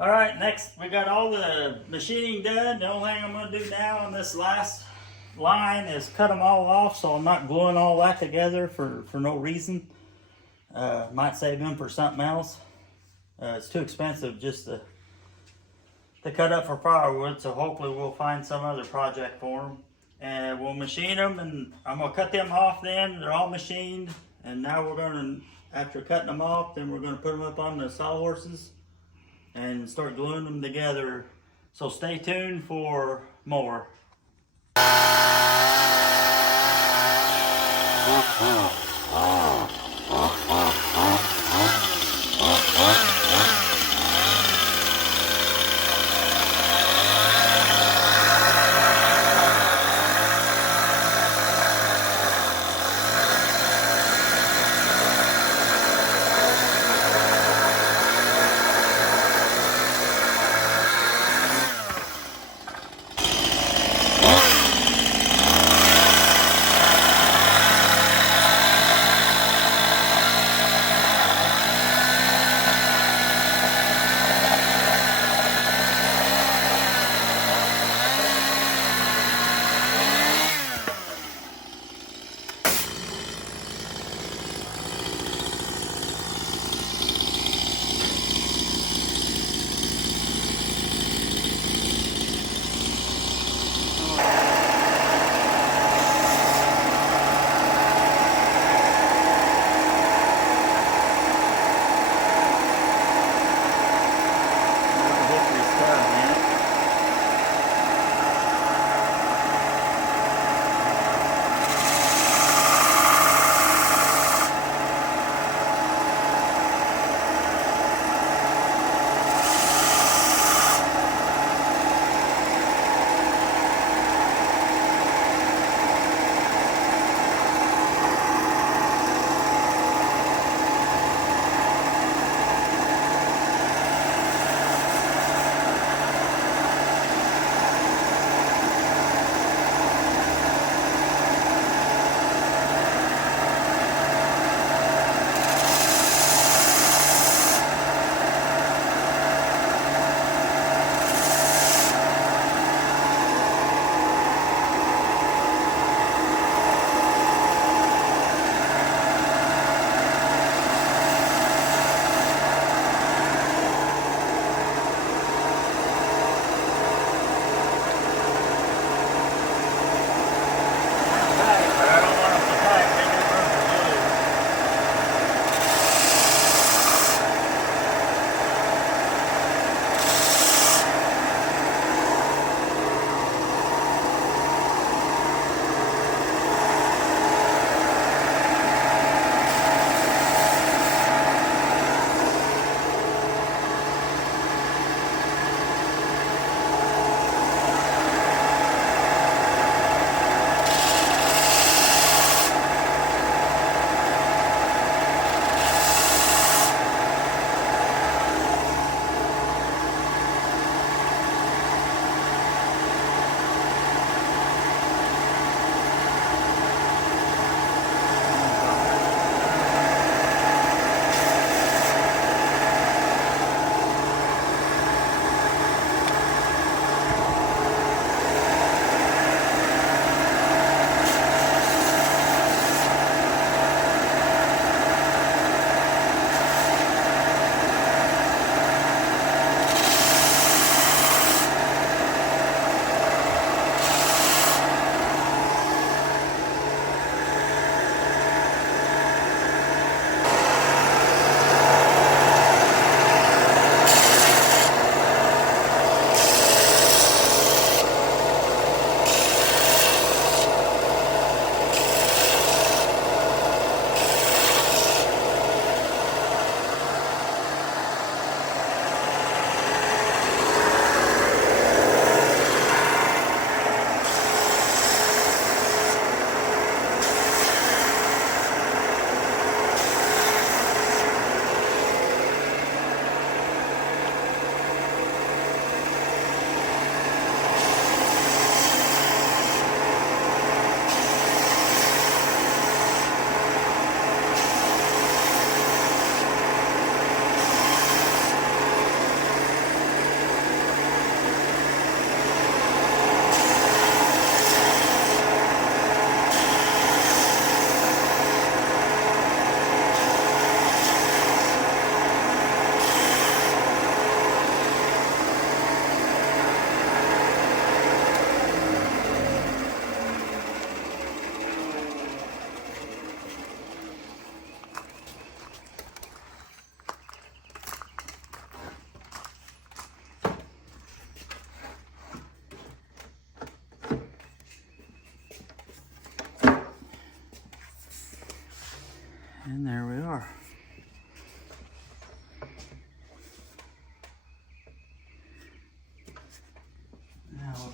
All right, next we got all the machining done. The only thing I'm gonna do now on this last line is cut them all off so I'm not gluing all that together for no reason. Might save them for something else. It's too expensive just to cut up for firewood, so hopefully we'll find some other project for them. And we'll machine them, and I'm gonna cut them off then. They're all machined, and now we're gonna, after cutting them off, then we're gonna put them up on the sawhorses and start gluing them together. So stay tuned for more.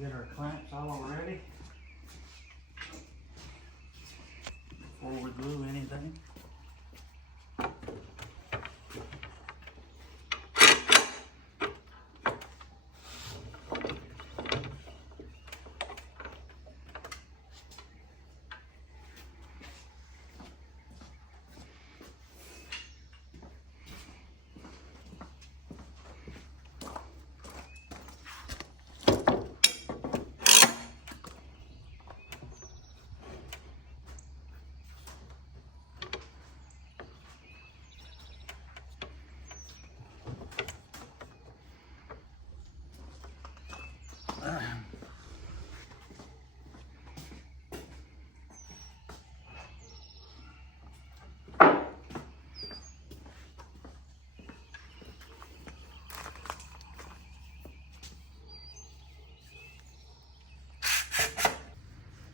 Get our clamps all ready before we glue anything.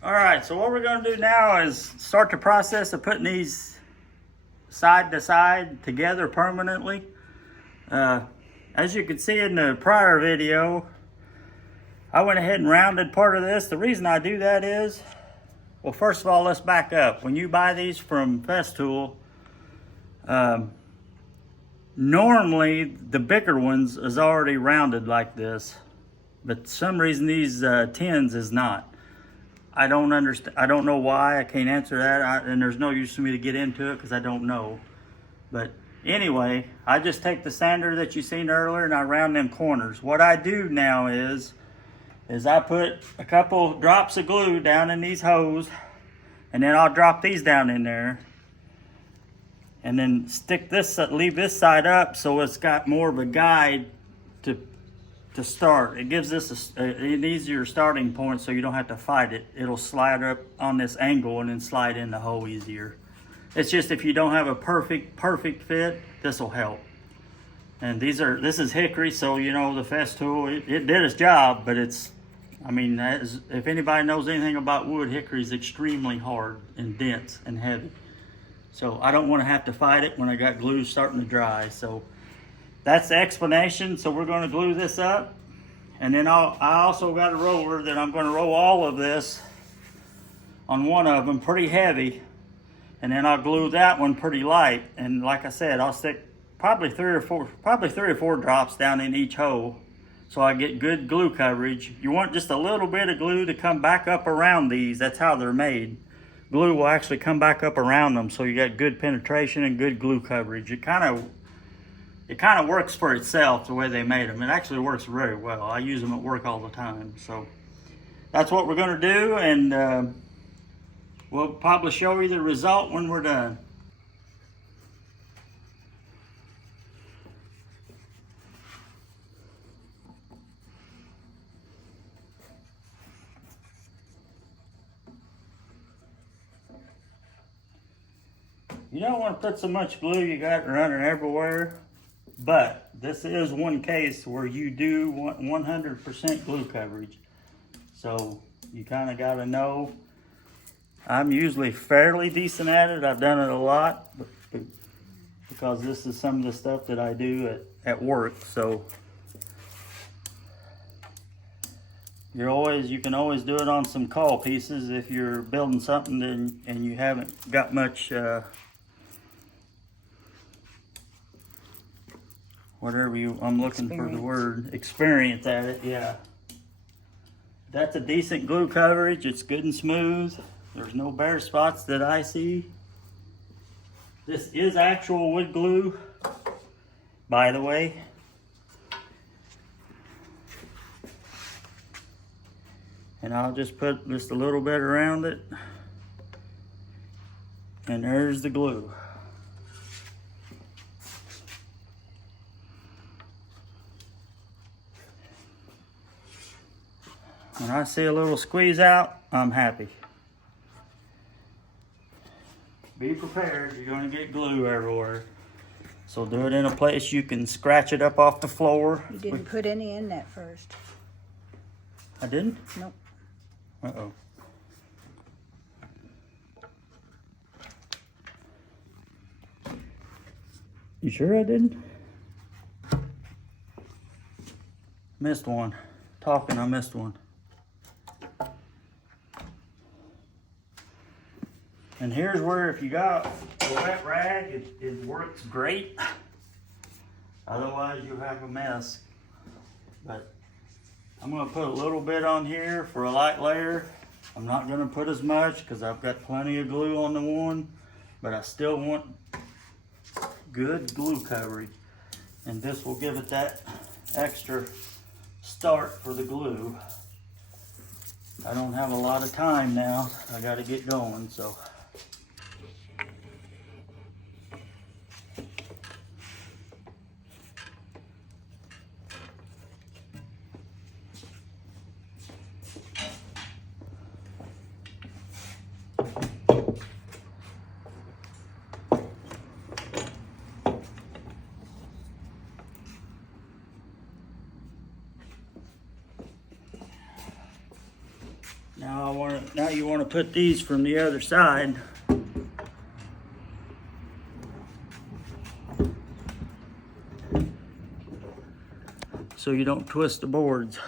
All right, so what we're going to do now is start the process of putting these side to side together permanently. As you can see in the prior video, I went ahead and rounded part of this. The reason I do that is, well, first of all, let's back up. When you buy these from Festool, normally the bigger ones is already rounded like this, but for some reason these 10s is not. I don't understand. I don't know why. I can't answer that, and there's no use for me to get into it because I don't know. But anyway, I just take the sander that you seen earlier and I round them corners. What I do now is I put a couple drops of glue down in these holes, and then I'll drop these down in there, and then stick this, leave this side up so it's got more of a guide to start. It gives this an easier starting point so you don't have to fight it. It'll slide up on this angle and then slide in the hole easier. It's just if you don't have a perfect fit, this will help. And this is hickory, so you know the Festool, it did its job, but it's, I mean, if anybody knows anything about wood, hickory is extremely hard and dense and heavy. So I don't want to have to fight it when I got glue starting to dry. So that's the explanation. So we're going to glue this up, and then I also got a roller that I'm going to roll all of this on one of them pretty heavy, and then I'll glue that one pretty light. And like I said, I'll stick probably three or four drops down in each hole so I get good glue coverage. You want just a little bit of glue to come back up around these. That's how they're made. Glue will actually come back up around them, so you got good penetration and good glue coverage. It kind of works for itself the way they made them. It actually works very well. I use them at work all the time. So that's what we're going to do, and we'll probably show you the result when we're done. You don't want to put so much glue you got running everywhere, but this is one case where you do want 100% glue coverage. So you kind of got to know. I'm usually fairly decent at it. I've done it a lot because this is some of the stuff that I do at work. So you can always do it on some call pieces if you're building something and you haven't got much I'm looking for the word, experience at it. Yeah, that's a decent glue coverage. It's good and smooth. There's no bare spots that I see. This is actual wood glue, by the way. And I'll just put just a little bit around it, and there's the glue. When I see a little squeeze out, I'm happy. Be prepared, you're going to get glue everywhere. So do it in a place you can scratch it up off the floor. You didn't put any in that first. I didn't? Nope. Uh-oh. You sure I didn't? Missed one. Talking, I missed one. And here's where if you got a wet rag, it works great. Otherwise you have a mess. But I'm gonna put a little bit on here for a light layer. I'm not gonna put as much because I've got plenty of glue on the one, but I still want good glue coverage. And this will give it that extra start for the glue. I don't have a lot of time now. I gotta get going, so. Now you want to put these from the other side. So you don't twist the boards.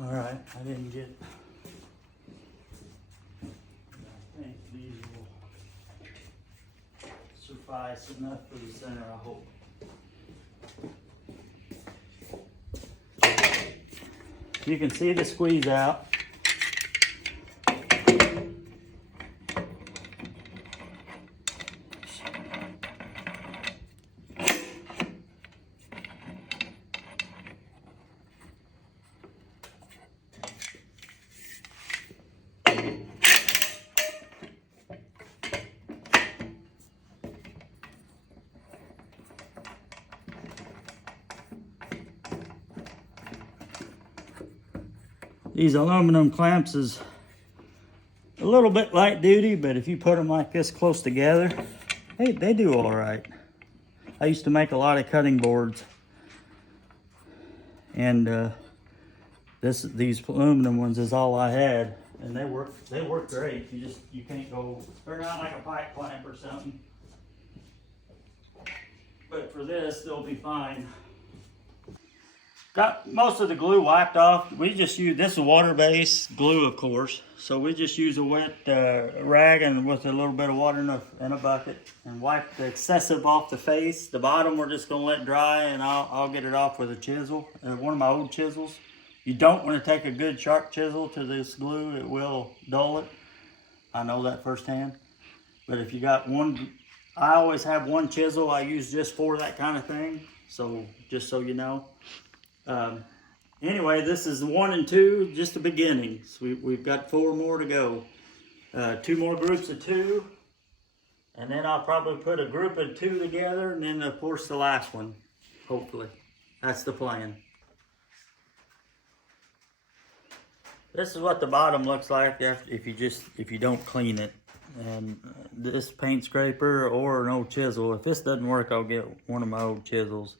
All right, I didn't get. I think these will suffice enough for the center, I hope. You can see the squeeze out. These aluminum clamps is a little bit light duty, but if you put them like this close together, they do all right. I used to make a lot of cutting boards, and these aluminum ones is all I had, and they work great. You can't go. They're not like a pipe clamp or something, but for this they'll be fine. Got most of the glue wiped off. We just use, this is water-based glue, of course. So we just use a wet rag and with a little bit of water in a bucket and wipe the excessive off the face. The bottom we're just gonna let dry, and I'll get it off with a chisel, one of my old chisels. You don't want to take a good sharp chisel to this glue. It will dull it. I know that firsthand. But if you got one, I always have one chisel I use just for that kind of thing. So just so you know. Anyway, this is 1 and 2, just the beginnings. We've got 4 more to go. 2 more groups of 2, and then I'll probably put a group of 2 together, and then of course the last one, hopefully. That's the plan. This is what the bottom looks like if you don't clean it. And this paint scraper or an old chisel. If this doesn't work, I'll get one of my old chisels.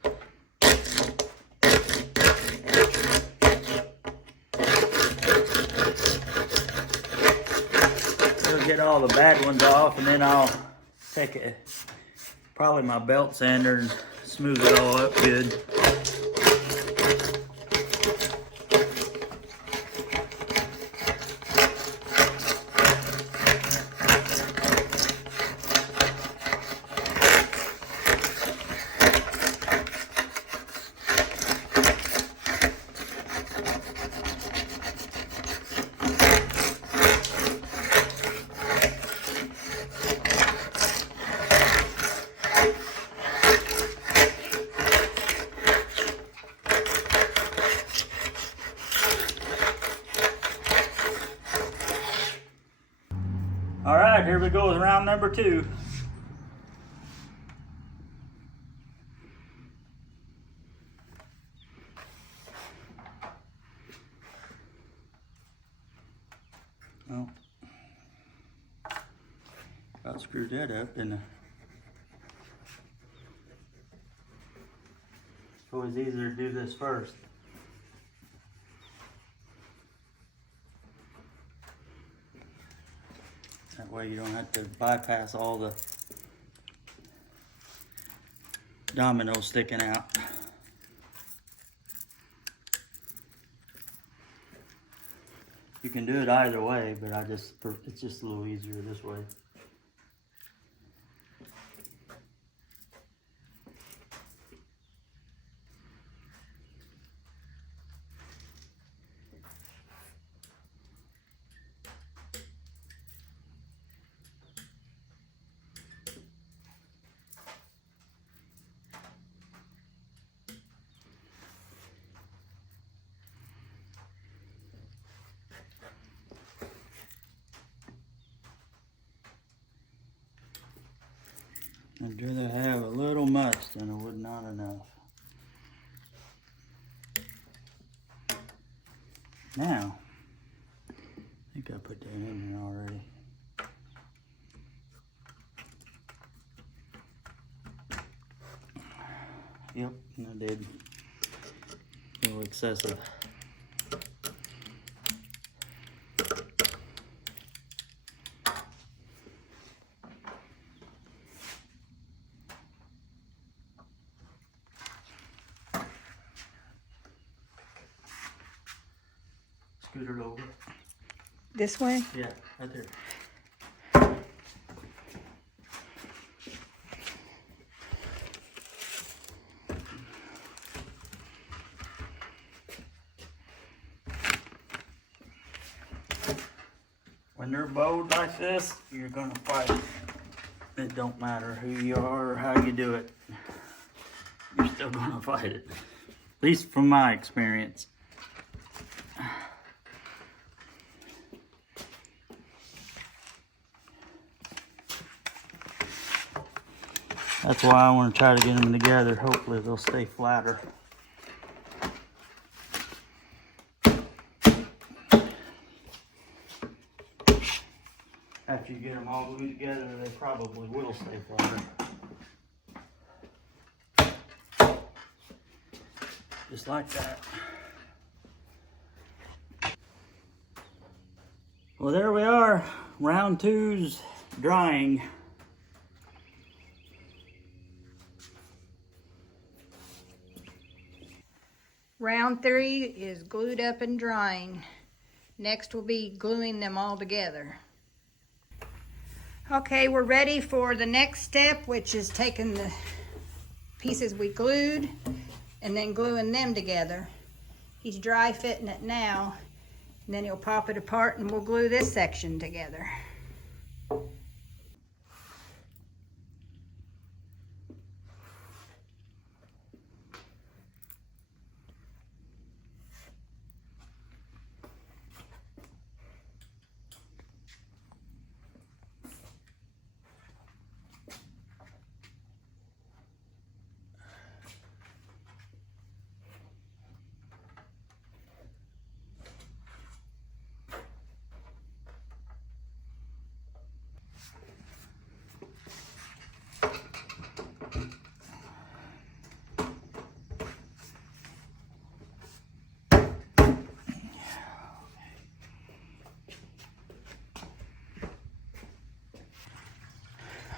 Get all the bad ones off, and then I'll take probably my belt sander and smooth it all up good. All right, here we go with round number 2. Well, I screwed that up, and it's always easier to do this first. way you don't have to bypass all the dominoes sticking out. You can do it either way, but it's just a little easier this way. I'd rather have a little much than I would not enough. Now, I think I put that in there already. Yep, I did. A little excessive. Scoot it over. This way? Yeah, right there. When they're bowed like this, you're gonna fight it. It don't matter who you are or how you do it. You're still gonna fight it. At least from my experience. That's why I want to try to get them together. Hopefully they'll stay flatter. After you get them all glued together, they probably will stay flatter. Just like that. Well, there we are. Round 2's drying. Round 3 is glued up and drying. Next will be gluing them all together. Okay, we're ready for the next step, which is taking the pieces we glued and then gluing them together. He's dry fitting it now, and then he'll pop it apart and we'll glue this section together.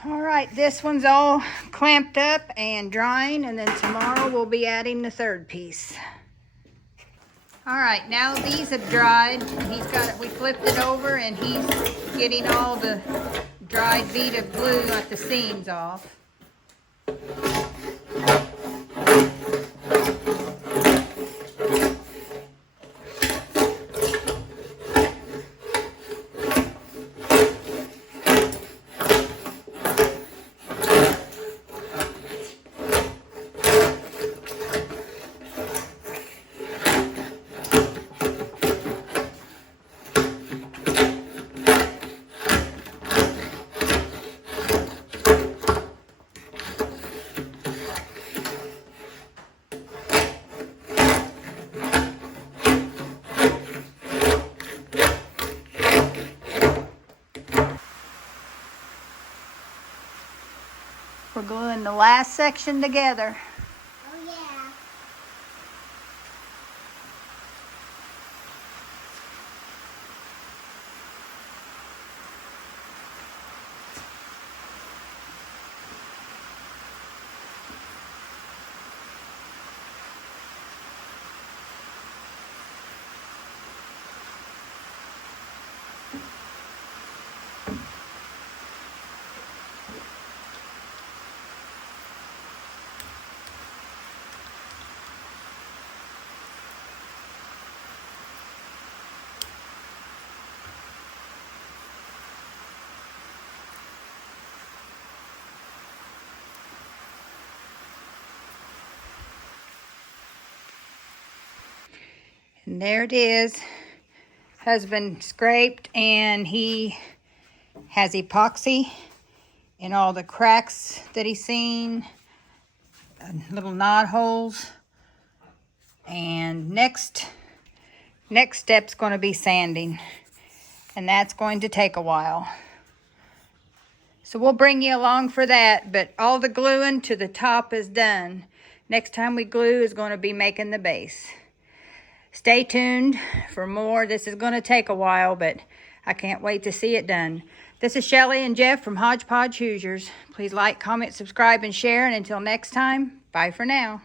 All right, this one's all clamped up and drying, and then tomorrow we'll be adding the third piece. All right, now these have dried. We flipped it over and he's getting all the dried bead of glue at the seams off. We're gluing the last section together. Oh yeah. And there it is. Husband scraped, and he has epoxy in all the cracks that he's seen, little knot holes. And next step's going to be sanding, and that's going to take a while. So we'll bring you along for that, but all the gluing to the top is done. Next time we glue is going to be making the base. Stay tuned for more. This is going to take a while, but I can't wait to see it done. This is Shelly and Jeff from Hodgepodge Hoosiers. Please like, comment, subscribe, and share. And until next time, bye for now.